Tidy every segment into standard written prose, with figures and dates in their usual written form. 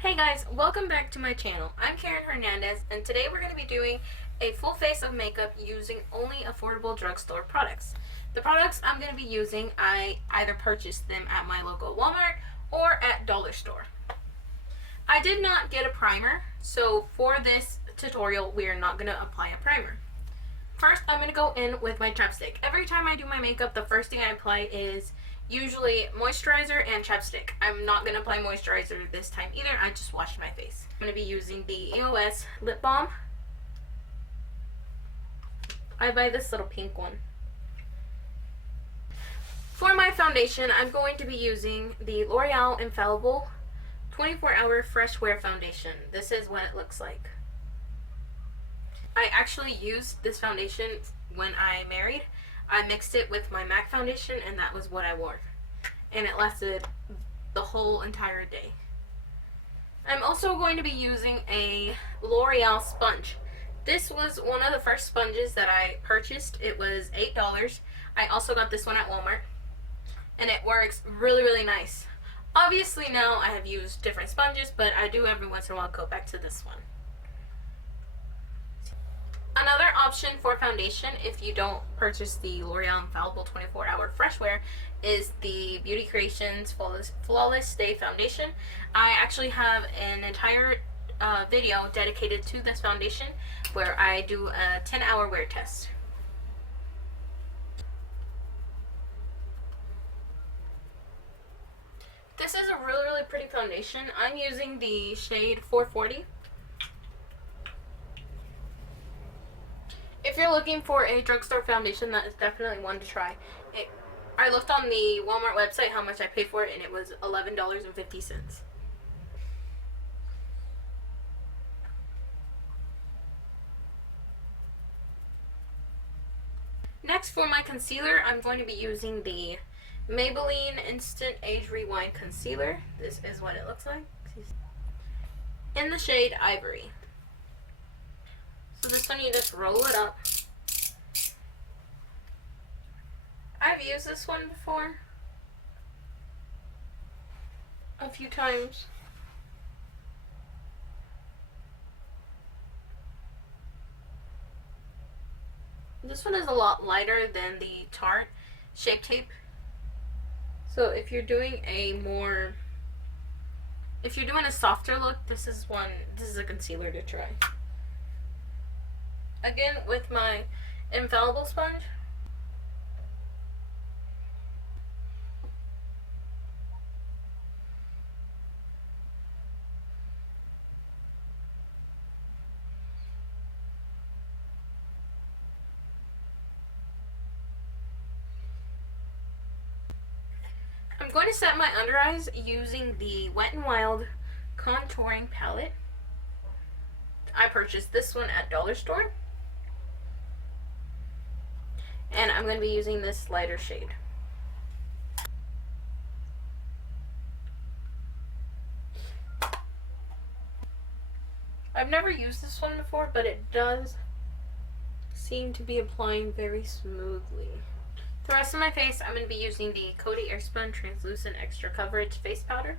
Hey guys, welcome back to my channel. I'm Caren Hernandez, and today we're going to be doing a full face of makeup using only affordable drugstore products. The products I'm going to be using, I either purchased them at my local Walmart or at Dollar Store. I did not get a primer, so for this tutorial we are not going to apply a primer. First, I'm going to go in with my chapstick. Every time I do my makeup, the first thing I apply is usually moisturizer and chapstick. I'm not going to apply moisturizer this time either. I just washed my face. I'm going to be using the EOS lip balm. I buy this little pink one. For my foundation, I'm going to be using the L'Oreal Infallible 24-Hour Fresh Wear Foundation. This is what it looks like. I actually used this foundation when I married. I mixed it with my MAC foundation and that was what I wore. And it lasted the whole entire day. I'm also going to be using a L'Oreal sponge. This was one of the first sponges that I purchased. It was $8. I also got this one at Walmart. And it works really, really nice. Obviously now I have used different sponges, but I do every once in a while go back to this one. Another option for foundation, if you don't purchase the L'Oreal Infallible 24-Hour Fresh Wear, is the Beauty Creations Flawless Stay Foundation. I actually have an entire video dedicated to this foundation where I do a 10-hour wear test. This is a really, really pretty foundation. I'm using the shade 440. If you're looking for a drugstore foundation, that is definitely one to try. I looked on the Walmart website how much I paid for it, and it was $11.50. Next, for my concealer, I'm going to be using the Maybelline Instant Age Rewind Concealer. This is what it looks like. In the shade Ivory. So this one, you just roll it up. I've used this one before a few times. This one is a lot lighter than the Tarte Shape Tape. So if you're doing a softer look, this is a concealer to try. Again, with my Infallible sponge. I'm going to set my under eyes using the Wet n Wild Contouring Palette. I purchased this one at Dollar Store. And I'm going to be using this lighter shade. I've never used this one before, but it does seem to be applying very smoothly. The rest of my face, I'm going to be using the Coty Airspun Translucent Extra Coverage Face Powder.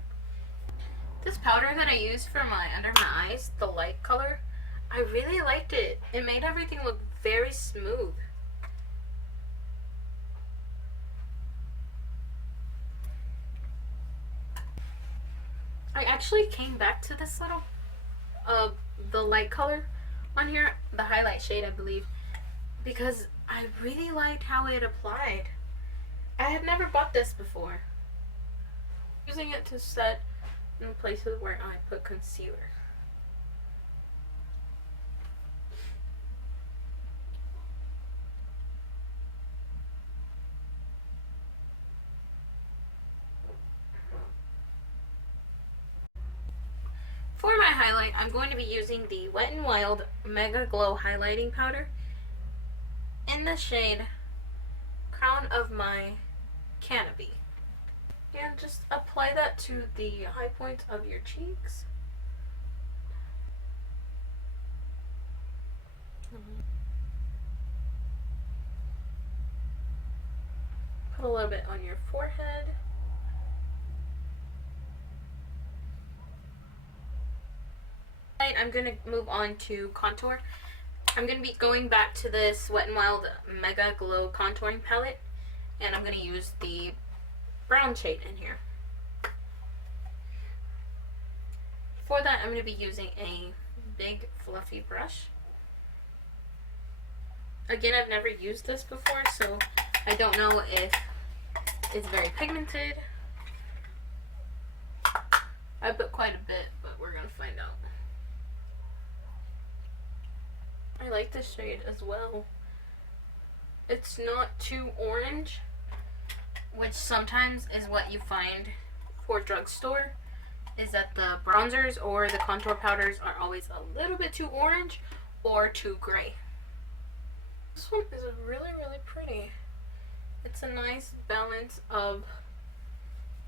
This powder that I used for under my eyes, the light color, I really liked it. It made everything look very smooth. I actually came back to this little, the light color on here, the highlight shade I believe, because I really liked how it applied. I had never bought this before. Using it to set in places where I put concealer. For my highlight, I'm going to be using the Wet n Wild Mega Glow Highlighting Powder in the shade Crown of My Canopy. And just apply that to the high points of your cheeks. Put a little bit on your forehead. I'm going to move on to contour. I'm going to be going back to this Wet n Wild Mega Glow Contouring Palette, and I'm going to use the brown shade in here. For that, I'm going to be using a big fluffy brush. Again, I've never used this before, so I don't know if it's very pigmented. I put quite a bit, but we're going to find out. I like this shade as well. It's not too orange, which sometimes is what you find for Drugstore, is that the bronzers or the contour powders are always a little bit too orange or too gray. This one is really, really pretty. It's a nice balance of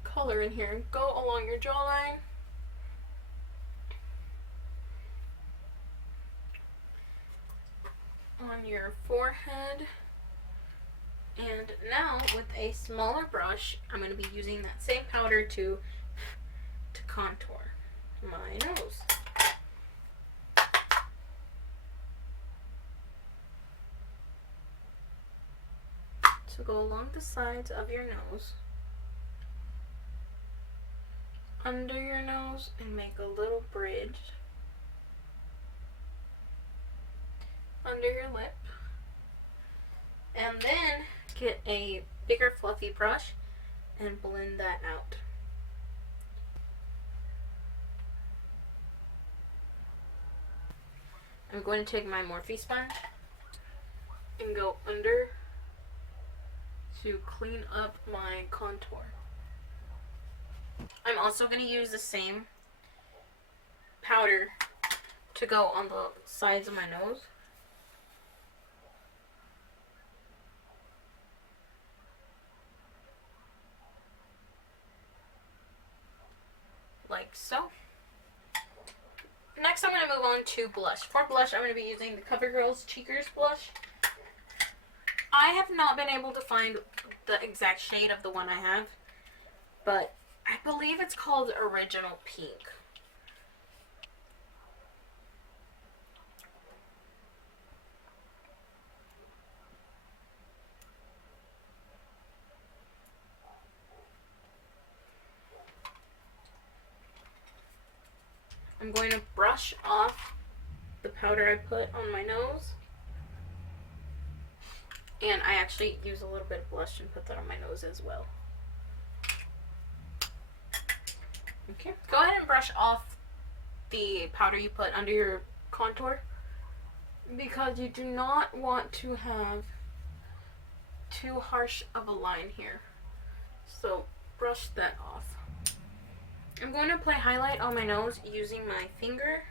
color in here. Go along your jawline. On your forehead. And now with a smaller brush, I'm going to be using that same powder to contour my nose. So go along the sides of your nose, under your nose, and make a little bridge under your lip. And then get a bigger fluffy brush and blend that out. I'm going to take my Morphe sponge and go under to clean up my contour. I'm also going to use the same powder to go on the sides of my nose. Like so. Next I'm going to move on to blush. For blush, I'm going to be using the CoverGirl's Cheekers blush. I have not been able to find the exact shade of the one I have, but I believe it's called Original Pink. I'm going to brush off the powder I put on my nose. And I actually use a little bit of blush and put that on my nose as well. Okay, go ahead and brush off the powder you put under your contour, because you do not want to have too harsh of a line here. So brush that off. I'm going to apply highlight on my nose using my finger.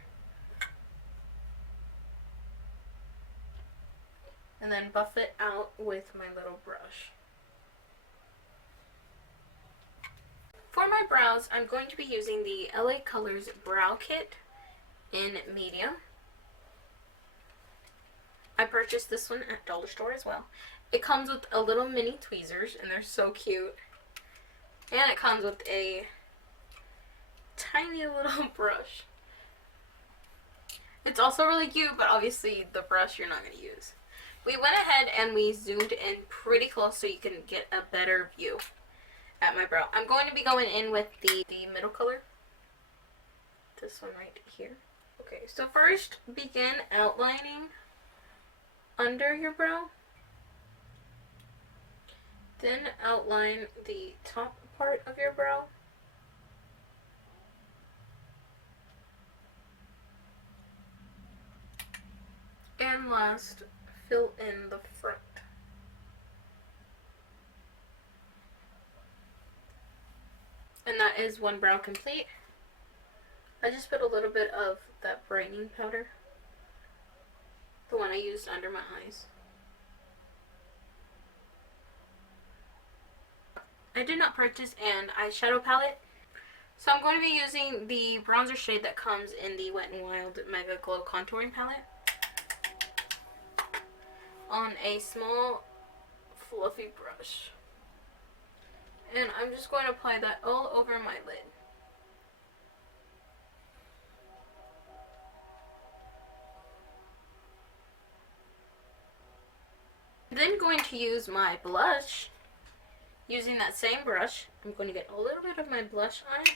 And then buff it out with my little brush. For my brows, I'm going to be using the LA Colors Brow Kit in medium. I purchased this one at Dollar Store as well. It comes with a little mini tweezers, and they're so cute. And it comes with a tiny little brush. It's also really cute, but obviously the brush you're not going to use. We went ahead and we zoomed in pretty close so you can get a better view at my brow. I'm going to be going in with the middle color. This one right here. Okay, so first begin outlining under your brow. Then outline the top part of your brow. And last, fill in the front. And that is one brow complete. I just put a little bit of that brightening powder, the one I used under my eyes. I did not purchase an eyeshadow palette, so I'm going to be using the bronzer shade that comes in the Wet n Wild Mega Glow Contouring Palette on a small fluffy brush. And I'm just going to apply that all over my lid. Then going to use my blush. Using that same brush, I'm going to get a little bit of my blush on it.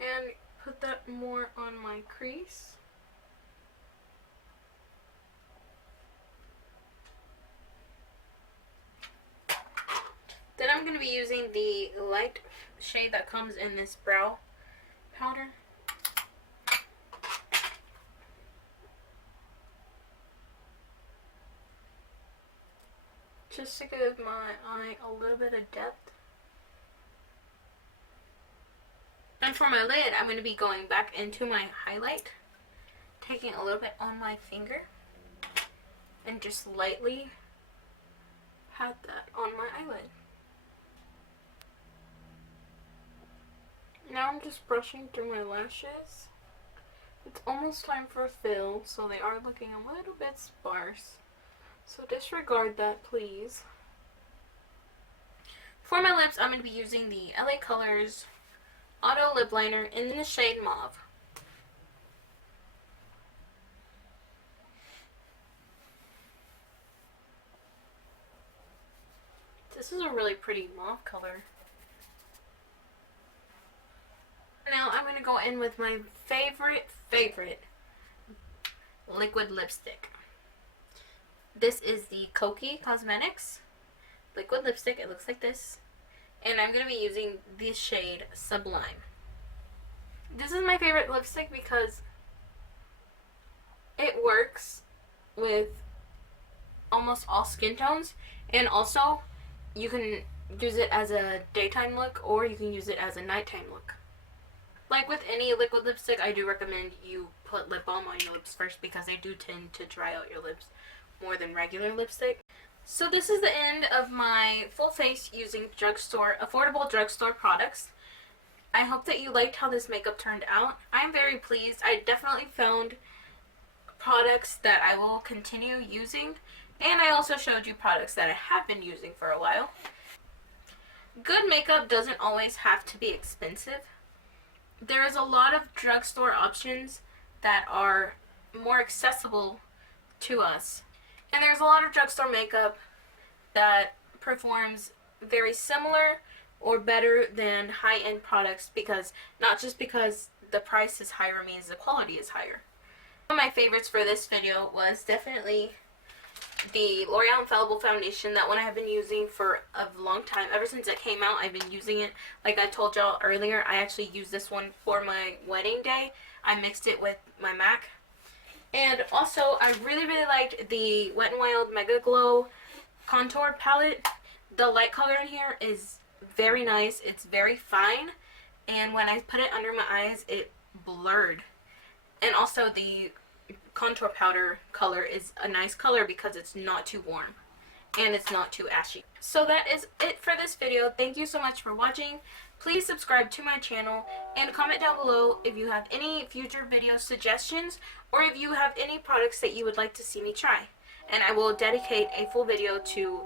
And put that more on my crease. Then I'm going to be using the light shade that comes in this brow powder. Just to give my eye a little bit of depth. And for my lid, I'm going to be going back into my highlight, taking a little bit on my finger, and just lightly pat that on my eyelid. Now I'm just brushing through my lashes. It's almost time for a fill, so they are looking a little bit sparse. So disregard that, please. For my lips, I'm going to be using the LA Colors Auto Lip Liner in the shade Mauve. This is a really pretty mauve color. Now I'm going to go in with my favorite liquid lipstick. This is the Kokie Cosmetics liquid lipstick. It looks like this. And I'm going to be using the shade Sublime. This is my favorite lipstick because it works with almost all skin tones. And also, you can use it as a daytime look or you can use it as a nighttime look. Like with any liquid lipstick, I do recommend you put lip balm on your lips first because they do tend to dry out your lips more than regular lipstick. So this is the end of my full face using affordable drugstore products. I hope that you liked how this makeup turned out. I'm very pleased. I definitely found products that I will continue using, and I also showed you products that I have been using for a while. Good makeup doesn't always have to be expensive. There is a lot of drugstore options that are more accessible to us. And there's a lot of drugstore makeup that performs very similar or better than high-end products, because not just because the price is higher means the quality is higher. One of my favorites for this video was definitely the L'Oreal Infallible Foundation. That one I have been using for a long time. Ever since it came out, I've been using it. Like I told y'all earlier, I actually used this one for my wedding day. I mixed it with my MAC. And also, I really liked the Wet n Wild Mega Glow Contour Palette. The light color in here is very nice. It's very fine. And when I put it under my eyes, it blurred. And also, the contour powder color is a nice color because it's not too warm and it's not too ashy. So that is it for this video. Thank you so much for watching. Please subscribe to my channel and comment down below if you have any future video suggestions or if you have any products that you would like to see me try. And I will dedicate a full video to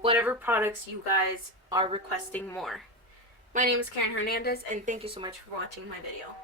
whatever products you guys are requesting more. My name is Caren Hernandez, and thank you so much for watching my video.